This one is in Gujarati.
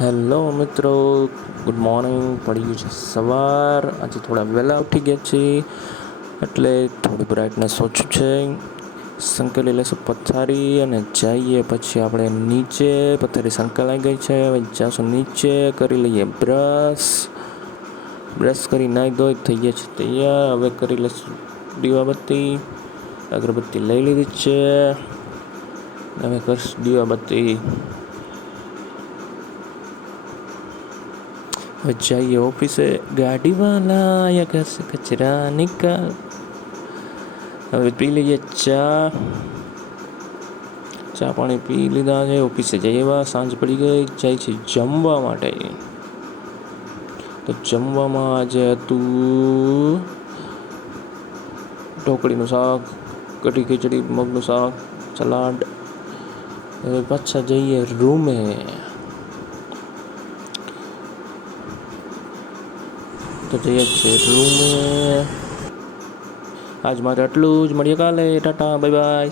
હેલો મિત્રો, ગુડ મોર્નિંગ. પડી ગયું છે સવાર. આજે થોડા વહેલા ઉઠી ગયા છીએ એટલે થોડી બ્રાઇટનેસ ઓછું છે. સંકેલી લેશું પથારી અને જઈએ પછી આપણે નીચે. પથારી સંકેલાઈ ગઈ છે, હવે જાશું નીચે. કરી લઈએ બ્રશ કરી નાહી ધોઈ થઈ ગયા છે તૈયાર. હવે કરી લઈશું દીવાબત્તી. અગરબત્તી લઈ લીધી છે, હવે કરીશું દીવાબત્તી. હવે જઈએ ઓફિસે. ગાડીવાલા આયા ઘર સે કચરા નિકાલ. હવે પી લઈએ ચા પાણી પી લીધા છે. ઓફિસે જઈએ. સાંજ પડી ગઈ. જાય છે જમવા માટે. તો જમવામાં આજે હતું ઢોકળીનું શાક, કઢી ખીચડી, મગનું શાક, સલાડ. હવે પાછા જઈએ રૂમે. તો જઈએ છે રૂમે. આજ માટે આટલું જ. મળીએ કાલે. Tata, bye bye.